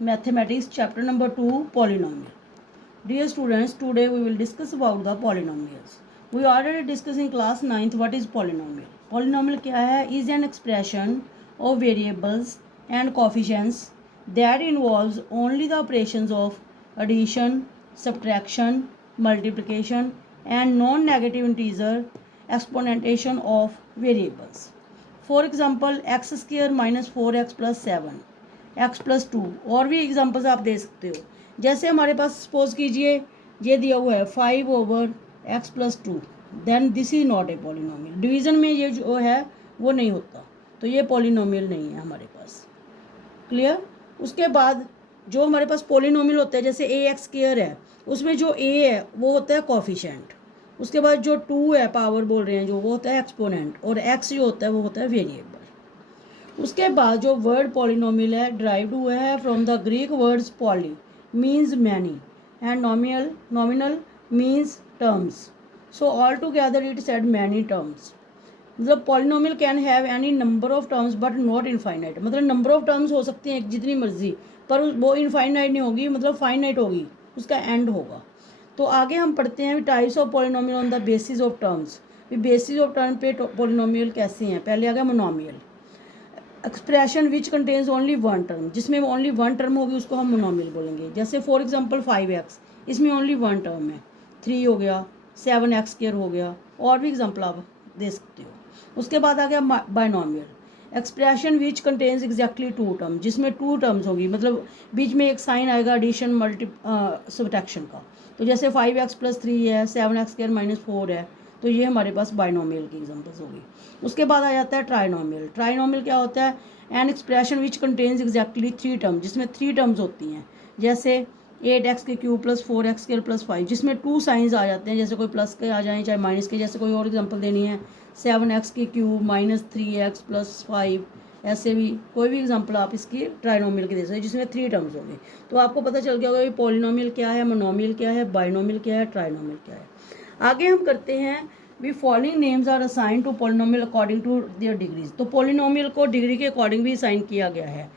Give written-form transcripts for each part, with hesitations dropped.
Mathematics chapter number 2 polynomial. Dear students, today we will discuss about the polynomials. We already discussed in class 9th what is polynomial. Polynomial क्या है? Is an expression of variables and coefficients that involves only the operations of addition, subtraction, multiplication and non-negative integer exponentation of variables. For example, x square minus 4x plus 7, x plus 2 और भी examples आप दे सकते हो. जैसे हमारे पास suppose कीजिए ये दिया हुआ है 5/x plus 2, then this is not a polynomial. Division में ये जो है वो नहीं होता, तो ये पॉलिनोमियल नहीं है हमारे पास. क्लियर. उसके बाद जो हमारे पास पॉलिनोमियल होता है जैसे ए एक्स स्क्वायर है, उसमें जो ए है वो होता है कोफिशिएंट. उसके बाद जो 2 है पावर बोल रहे हैं जो, वो होता है एक्सपोनेंट, और एक्स जो होता है वो होता है वेरिएबल. उसके बाद जो वर्ड पॉलिनोमियल है ड्राइव्ड हुआ है from the Greek words poly means many and nominal means terms. So all together it said many terms. मतलब polynomial can have any number of terms but not infinite. मतलब number of terms हो सकती हैं जितनी मर्जी, पर वो infinite नहीं होगी, मतलब फाइनाइट होगी, उसका एंड होगा. तो आगे हम पढ़ते हैं types of polynomial on the basis of terms. Basis of term पे पॉलिनोमियल कैसे हैं. पहले आ गया monomial. Expression which contains only one term, जिसमें ओनली वन टर्म होगी उसको हम मोनोमियल बोलेंगे. जैसे फॉर एग्जांपल 5x, इसमें ओनली वन टर्म है. 3 हो गया, 7x स्क्वायर हो गया, और भी एग्जांपल आप दे सकते हो. उसके बाद आ गया binomial. Expression which contains exactly 2 term, जिसमें 2 टर्म्स होगी, मतलब बीच में एक साइन आएगा एडिशन सब्ट्रैक्शन का. तो जैसे 5x प्लस 3 है, 7x स्क्वायर माइनस 4 है, तो ये हमारे पास बाइनोमियल की एग्जांपल्स होगी. उसके बाद आ जाता है ट्राइनोमियल. ट्राइनोमियल क्या होता है? An expression which contains exactly 3 term, जिसमें 3 टर्म्स होती हैं. जैसे 8x³ प्लस 4x² प्लस 5, जिसमें 2 साइंस आ जाते हैं, जैसे कोई प्लस के आ जाएँ चाहे माइनस के. जैसे कोई और एग्जांपल देनी है 7x³ माइनस 3x प्लस 5, ऐसे भी कोई भी एग्जांपल आप इसकी ट्राइनोमियल की दे सकते हैं जिसमें 3 टर्म्स होंगे. तो आपको पता चल गया होगा कि पॉलिनोमियल क्या है, मोनोमियल क्या है, बाइनोमियल क्या है, ट्राइनोमियल क्या है. आगे हम करते हैं we following names are assign to polynomial according to their degrees. तो पॉलिनोमियल को डिग्री के अकॉर्डिंग भी असाइन किया गया है.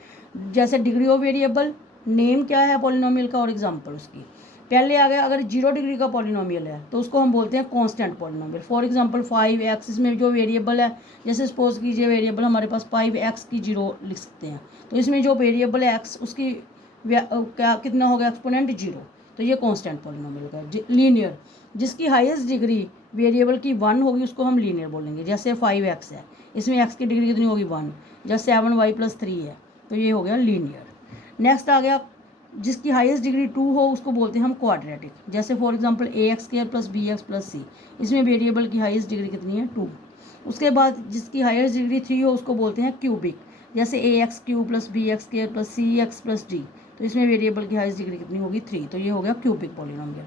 जैसे डिग्री ऑफ वेरिएबल, नेम क्या है पॉलिनोमियल का और एग्जांपल उसकी. पहले आ गया अगर 0 डिग्री का पॉलिनोमियल है तो उसको हम बोलते हैं constant polynomial. For example 5x, इसमें जो वेरिएबल है, जैसे सपोज कीजिए वेरिएबल हमारे पास 5x की 0 लिख सकते हैं, तो इसमें जो वेरिएबल है x, उसकी क्या कितना होगा एक्सपोनेंट 0, तो ये कांस्टेंट पॉलिनोमियल का. लीनियर, जिसकी हाईएस्ट डिग्री वेरिएबल की 1 होगी उसको हम लीनियर बोलेंगे. जैसे 5x है, इसमें x की डिग्री कितनी होगी 1, जैसे 7y प्लस 3 है, तो ये हो गया लीनियर. नेक्स्ट आ गया जिसकी हाईएस्ट डिग्री 2 हो उसको बोलते हैं हम क्वाड्रेटिक. जैसे for example ax² plus bx plus c, इसमें वेरिएबल की हाईएस्ट डिग्री कितनी है 2. उसके बाद जिसकी हाईएस्ट डिग्री 3 हो उसको बोलते हैं क्यूबिक. जैसे ax³ plus bx² plus cx plus d, तो इसमें वेरिएबल की हाईएस्ट डिग्री कितनी होगी 3, तो ये हो गया क्यूबिक पॉलिनोमियल.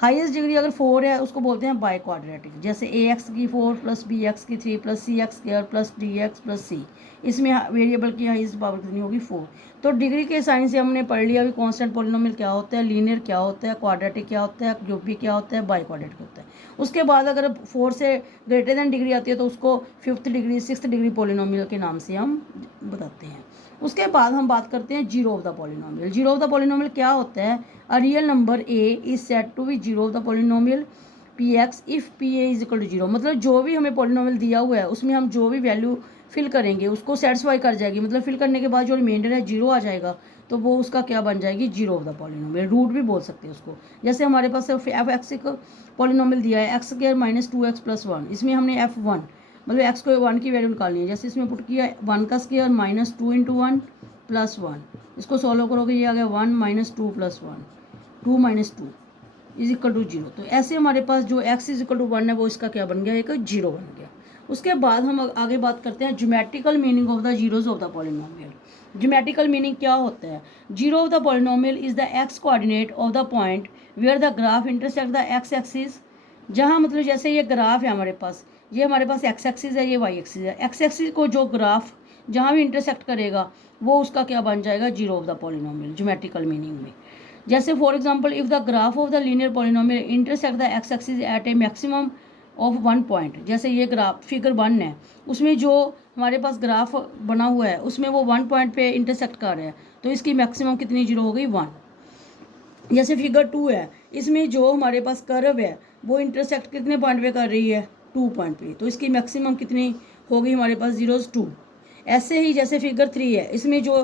हाईएस्ट डिग्री अगर 4 है उसको बोलते हैं बाई क्वाड्रेटिक. जैसे ax की 4 प्लस bx की 3 plus cx² plus dx plus c, इसमें वेरिएबल की हाईएस्ट पावर कितनी होगी 4. तो डिग्री के साइन से हमने पढ़ लिया अभी कांस्टेंट पॉलिनोमियल क्या होता है, लीनियर क्या होता है, क्वाड्रेटिक क्या होता है, क्यूबिक क्या होता है, बाई क्वाड्रेटिक होता है. उसके बाद अगर 4 से ग्रेटर देन डिग्री आती है तो उसको 5th degree 6th degree polynomial के नाम से हम बताते हैं. उसके बाद हम बात करते हैं zero of the polynomial. Zero of the polynomial क्या होता है? A real number a is said to be zero of the polynomial px if pa is equal to zero. मतलब जो भी हमें पॉलिनोमियल दिया हुआ है उसमें हम जो भी वैल्यू फिल करेंगे उसको सेटिस्फाई कर जाएगी. मतलब फिल करने के बाद जो रिमाइंडर है 0 आ जाएगा, तो वो उसका क्या बन जाएगी, zero of the polynomial. Root भी बोल सकते हैं उसको. जैसे हमारे पास f(x) एक पॉलिनोमियल दिया है x² माइनस 2x प्लस 1, इसमें हमने f1 मतलब x को 1 की वैल्यू निकालनी है. जैसे इसमें पुट किया 1 का स्क्वायर माइनस 2 इंटू 1 प्लस 1, इसको सॉल्व करोगे ये आ गया 1 minus 2 plus 1, 2 minus 2 is equal to 0. तो ऐसे हमारे पास जो x इज इक्वल टू 1 है वो इसका क्या बन गया, एक 0 बन गया. उसके बाद हम आगे बात करते हैं geometrical meaning of the zeros of the polynomial. Geometrical meaning क्या होता है? Zero of the polynomial is the x coordinate of the point where the graph intersect the x axis. जहाँ मतलब जैसे ये ग्राफ है हमारे पास, ये हमारे पास x एक्सिस है, ये y एक्सिस है. x एक्सिस को जो ग्राफ जहाँ भी इंटरसेक्ट करेगा वो उसका क्या बन जाएगा, zero of the polynomial geometrical meaning में. जैसे for example if the graph of the linear polynomial intersect the x axis at A maximum of one point. जैसे ये ग्राफ फिगर 1 है, उसमें जो हमारे पास ग्राफ बना हुआ है उसमें वो 1 पॉइंट पे इंटरसेक्ट कर रहा है, तो इसकी मैक्सिमम कितनी जीरो हो गई 1। जैसे फिगर 2 है, इसमें जो हमारे पास कर्व है वो इंटरसेक्ट कितने पॉइंट पे कर रही है 2 पॉइंट पे, तो इसकी मैक्सिमम कितनी होगी हमारे पास 0 2। ऐसे ही जैसे फिगर 3 है, इसमें जो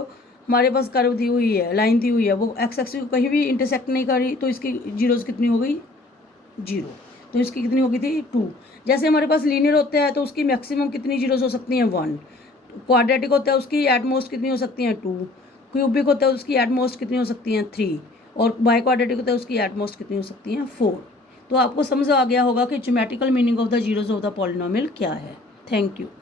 हमारे पास कर्व दी हुई है, लाइन दी हुई है, वो एक्स एक्सिस को कहीं भी इंटरसेक्ट नहीं कर रही, तो इसकी जीरोस कितनी हो गई 0, तो इसकी कितनी होगी थी 2। जैसे हमारे पास लीनियर होता है तो उसकी मैक्सिमम कितनी जीरोस हो सकती हैं 1। क्वाड्रेटिक होता है उसकी एट मोस्ट कितनी हो सकती हैं 2। क्यूबिक होता है उसकी एट मोस्ट कितनी हो सकती हैं 3। और बाई क्वाड्रेटिक होता है उसकी एट मोस्ट कितनी हो सकती हैं 4। तो आपको समझ आ गया होगा कि geometrical meaning of the zeros of the polynomial क्या है। Thank you.